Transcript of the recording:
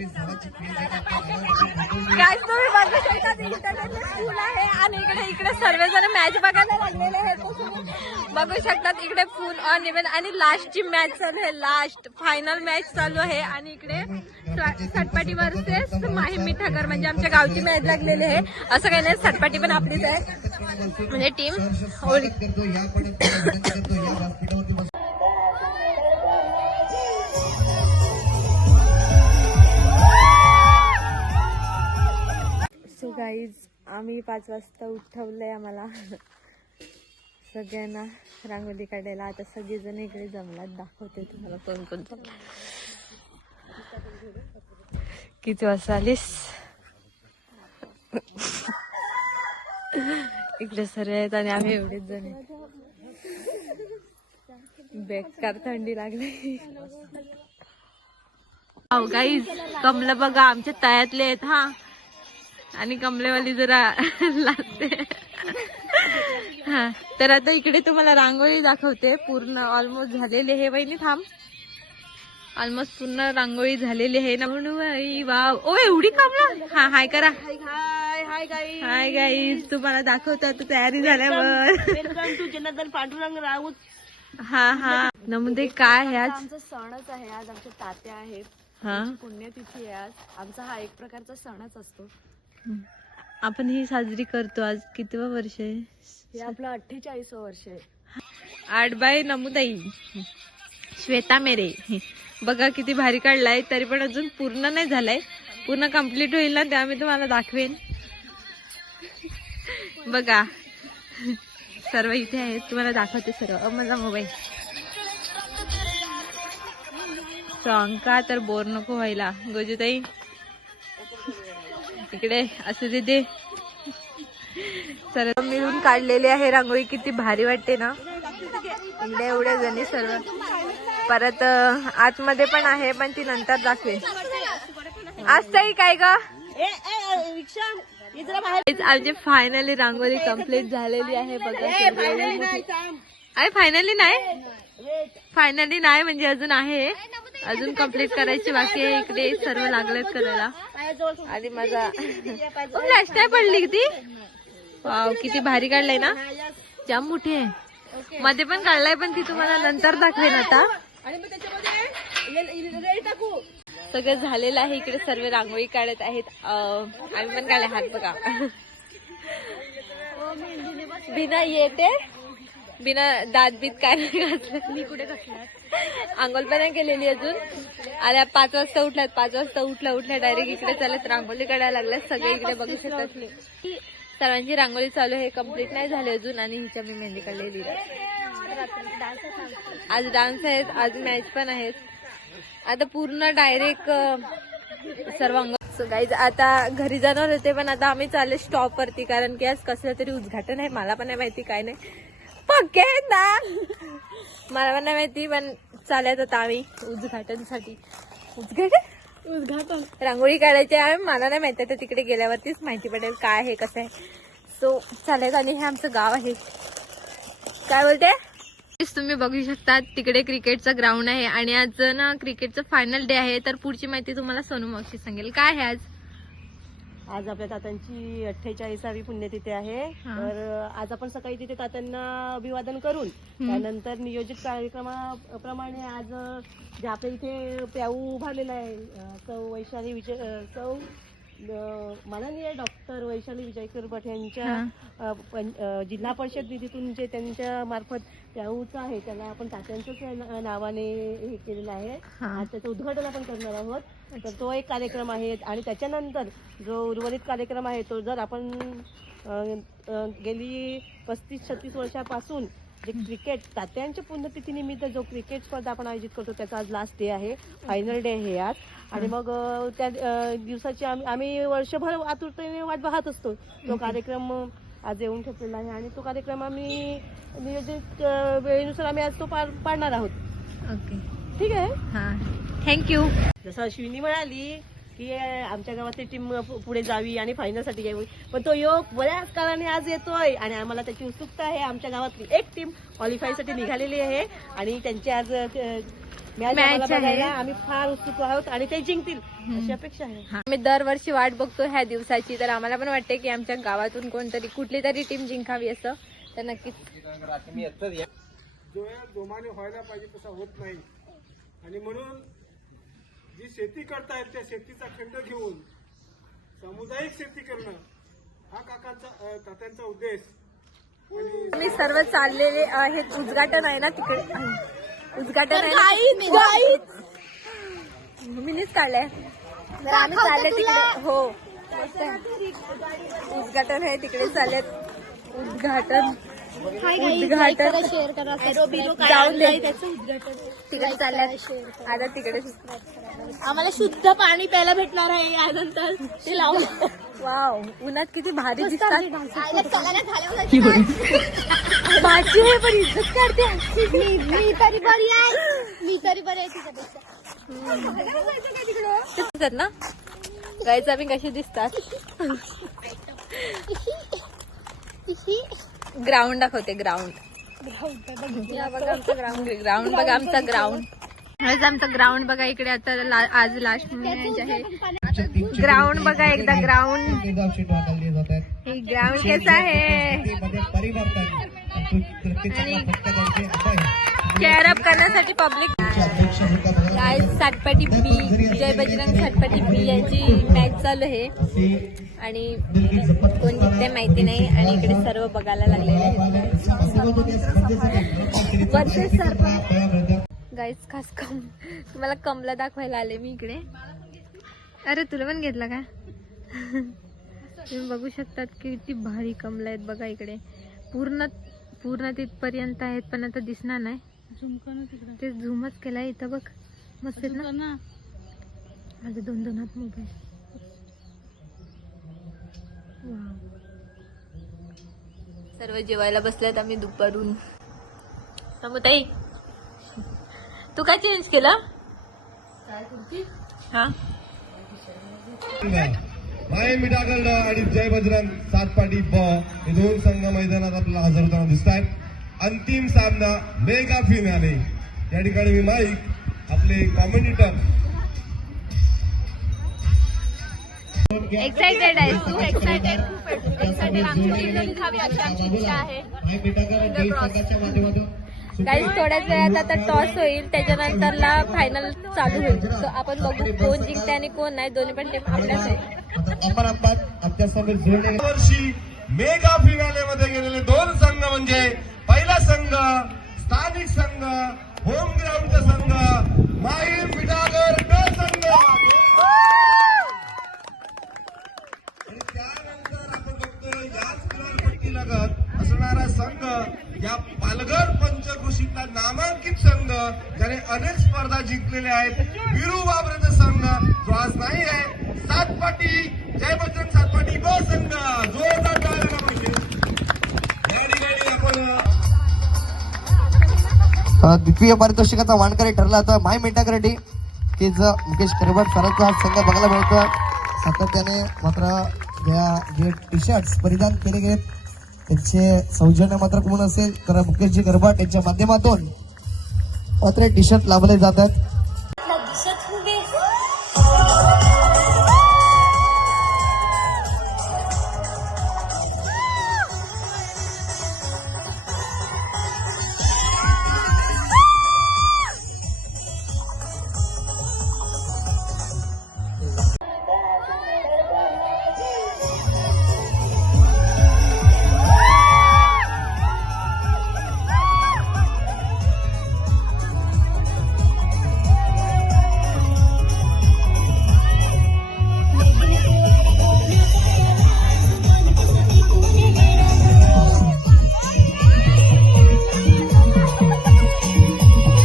तुम्ही बघू शकता इंटरनॅशनल स्कूल आहे आणि इकडे सर्वजण मॅच बघायला लागलेले आहेत. बघू शकतात इकडे फुल ऑन इव्हेंट आणि लास्टची मॅच चालू आहे. लास्ट फायनल मॅच चालू आहे आणि इकडे सटपाटी वर्सेस माहीम मिठागर म्हणजे आमच्या गावची मॅच लागलेली आहे. असं काही नाही, सटपाटी पण आपलीच आहे म्हणजे टीम. सो गाईज आम्ही 5 वाजता उठवलंय आम्हाला सगळ्यांना रांगोळी काढायला. आता सगळेजण इकडे जमलात, दाखवते तुम्हाला कोण कोण जमला. किती वाजता आलीस? इकडे सर्व आहेत आणि आम्ही एवढेच जण. बेकार थंडी लागली. गाईज कमलं बघा आमच्या तळ्यातले आहेत हा, आणि कमलेवाली जरा लागते. हा तर आता इकडे तुम्हाला रांगोळी दाखवते. पूर्ण ऑलमोस्ट झालेली आहे. वहिनी थांब. ऑलमोस्ट पूर्ण रांगोळी झालेली आहे ना. वाव ओ एवढी कमला. हा हाय करा. हाय गाईज तुम्हाला दाखवतो आता तयारी झाल्यावर. Welcome to Janardan Pandurang Raut. हा हा नमुदे काय आहे आज? आमचा सणच आहे आज. आमच्या तात्या आहेत, हा पुण्यतिथी आहे आज. आमचा हा एक प्रकारचा सणच असतो. आपण ही साजरी करतो आज. कितवं वर्ष आहे? हे आपलं 48वं वर्ष आहे. 8 बाय नमुदाई श्वेता मेरे. बघा किती भारी काढलाय, तरी पण अजून पूर्ण नाही झालाय. पूर्ण कम्प्लीट होईल ना तेव्हा मी तुम्हाला दाखवेन. बघा सर्व इथे आहेत, तुम्हाला दाखवते सर्व. माझा मोबाईल सॉंग का तर बोर नको व्हायला. गोजूताई इकडे असू दे. सर्व मिळून काढलेली आहे रांगोळी. किती भारी वाटते ना. इकडे एवढ्या जणी सर्व. परत आतमध्ये पण आहे, पण ती नंतर दाखवे. आज ताई काय ग? आमची फायनली रांगोळी कम्प्लीट झालेली आहे. बघा फायनली नाही म्हणजे अजून आहे, अजून कम्प्लीट करायची बाकी आहे. इकडे सर्व लागलेत करायला. आणि माझा लास्ट टाइम पडली ती. वाव किती भारी काढलाय ना. जाम मोठी आहे. मध्ये पण काढलाय, पण ती तुम्हाला नंतर दाखवेन आता. सगळं झालेलं आहे. इकडे सर्व रांगोळी काढत आहेत. आम्ही पण काढले. हात बघा बिना येते बिना दात बीत काय नाही घातलं. मी कुठे घातलं आंघोळ पण नाही केलेली अजून. आल्या 5 वाजता उठल्यात. 5 वाजता उठल्या डायरेक्ट इकडे चालत रांगोळी काढायला लागल्यात. सगळे इकडे बघू शकतात. सर्वांची रांगोळी चालू आहे. कम्प्लीट नाही झाली अजून. आणि हिच्या मी मेहंदी काढलेली. आज डान्स आहेत, आज मॅच पण आहेत. आता पूर्ण डायरेक्ट सर्व. सो गाईज आता घरी जाणार होते, पण आता आम्ही चालले स्टॉप वरती, कारण की आज कसलं तरी उद्घाटन आहे. मला पण नाही माहिती काय नाही. पक्के ना मला पण नाही माहिती, पण चालत आता आम्ही उद्घाटनसाठी. उद्घाटन रांगोळी काढायची आहे. मला नाही माहिती, तर तिकडे गेल्यावरतीच माहिती पडेल काय आहे कसं आहे. सो चालेल. आणि हे आमचं गाव आहे. काय बोलते? तुम्ही बघू शकता तिकडे क्रिकेटचं ग्राउंड आहे आणि आज ना क्रिकेटचं फायनल डे आहे. तर पुढची माहिती तुम्हाला सोनू मावशी सांगेल. काय आहे आज आपल्या तात्यांची 48वी पुण्यतिथी आहे. तर आज आपण सकाळी तिथे तात्यांना अभिवादन करून त्यानंतर नियोजित कार्यक्रमाप्रमाणे आज जे आपल्या इथे प्याऊ उभारलेला आहे सौ वैशाली सौ माननीय डॉक्टर वैशाली विजयकर भट यांच्या जिल्हा परिषद निधीतून जे त्यांच्या मार्फत प्याऊचं आहे त्याला आपण तात्यांच्याच नावाने हे केलेलं आहे. आज त्याचं उद्घाटन आपण करणार आहोत. तर तो एक कार्यक्रम आहे. आणि त्याच्यानंतर जो उर्वरित कार्यक्रम आहे तो जर आपण गेली 35-36 वर्षापासून जे क्रिकेट तात्यांच्या पुण्यतिथीनिमित्त जो क्रिकेट स्पर्धा आपण आयोजित करतो त्याचा आज लास्ट डे आहे. फायनल डे आहे आज. आणि मग त्या दिवसाची आम्ही वर्षभर आतुरतेने वाट पाहत असतो. तो कार्यक्रम आज येऊन ठेवलेला आहे आणि तो कार्यक्रम आम्ही नियोजित वेळेनुसार आम्ही आज तो पाडणार आहोत. ओके ठीक आहे. थँक्यू. जसं अश्विनी म्हणाली की आमच्या गावातली टीम पुढे जावी आणि फायनलसाठी यावी, पण तो योग बऱ्याच काळाने आज येतोय आणि आम्हाला त्याची उत्सुकता आहे. आमच्या गावातली एक टीम क्वालिफायसाठी निघालेली आहे आणि त्यांची आज मॅच Match आम्हाला आहे. बघायला आम्ही फार उत्सुक आहोत आणि ते जिंकतील अशी अपेक्षा आहे. आम्ही दरवर्षी वाट बघतो ह्या दिवसाची, तर आम्हाला पण वाटते की आमच्या गावातून कोणतरी कुठली तरी टीम जिंकावी असं. तर नक्कीच जो जोमाने व्हायला पाहिजे तसा होत नाही आणि म्हणून जी शेती करतायत त्या शेतीचा खंड घेऊन सामुदायिक शेती करणं हा तात्यांचा उद्देश. मी सर्व चाललेले आहेत. उद्घाटन आहे ना तिकडे, उद्घाटन आहे ना. मीच काढलंय तर आम्ही चालले तिकडे. हो मस्त आहे. उद्घाटन आहे तिकडे चाललेत. उद्घाटन शेअर करा जाऊन दे तिकडे चालल्यात आता. तिकडे आम्हाला शुद्ध पाणी प्यायला भेटणार आहे यानंतर ते लावून. वाव, उन्हात किती भारी दिसतात. माझी हे पण इज्जत काढते. मी तरी बरी आहे, मी तरी बरी आहे तिच्यापेक्षा. दिसतात ना गाईच आम्ही कशी दिसतात. ग्राउंड दाखवते. ग्राउंड बघा आमचा ग्राउंड. ग्राउंड बघा आमचा ग्राउंड. आमचा ग्राउंड बघा इकडे. आता आज लास्ट मॅच आहे. ग्राउंड बघा एकदा. ग्राउंड ग्राउंड कैसा आहे. केअर अप करण्यासाठी पब्लिक. सातपाटी बी, जय बजरंग सातपाटी बी यांची मॅच चालू आहे आणि कोण जिंकते माहिती नाही. आणि इकडे सर्व बघायला लागलेले आहेत. गाईस खास तुम्हाला कमला दाखवायला आले मी इकडे. अरे तुला पण घेतला का. तुम्ही बघू शकतात किती भारी कमला आहेत बघा इकडे. पूर्ण तिथपर्यंत आहेत पण आता दिसणार नाही. ते झूमच केलाय इथं बघ. मस्त आहेत ना. माझे 2 हात मोबाईल. सर्व जेवायला बसल्यात आम्ही दुपारून. ताई तू काय चेंज केलं. हा माय मिठागड आणि जय बजरंग सातपाटी ब हे 2 संघ मैदानात आपल्याला हजर होताना दिसत आहेत. अंतिम सामना मेगा फिनाले. या ठिकाणी मी माईक आपले कॉमेंटेटर. एक्साइटेड आहे तू. एक्साइटेड काही थोड्याच वेळात आता टॉस होईल. त्याच्यानंतरला फायनल चालू होईल. तर आपण बघू कोण जिंकते आणि कोण नाही. दोन्ही पण टीम आपल्याच आहे. आपल्या समोर जोडले वर्षी मेगा फिनाले मध्ये गेलेले 2 संघ म्हणजे पहिला संघ स्थानिक संघ होम ग्राउंडचा संघ माहीर मिठागर ब संघ. आणि त्यानंतर आपण बघतोय याच किनारपट्टी लगत असणारा संघ या पालघर पंचक्रोशीतला नामांकित संघ ज्याने अनेक स्पर्धा जिंकलेल्या आहेत. विरू बाबरेचा संघ जो आज नाही आहे. सातपाटी जय बजरंग सातपाटी ब संघ. जोरदार टाळ्या पाहिजे. या ठिकाणी आपण द्वितीय पारितोषिकाचा मानकरी ठरला होता माय मिठागड की मुकेश करबट सरांचा हा संघ बघायला मिळतो. सातत्याने मात्र जे टी शर्ट्स परिधान केले गेले त्यांचे सौजन्य मात्र कोण असेल तर मुकेशजी करबट यांच्या माध्यमातून मात्र टी शर्ट लावले जातात.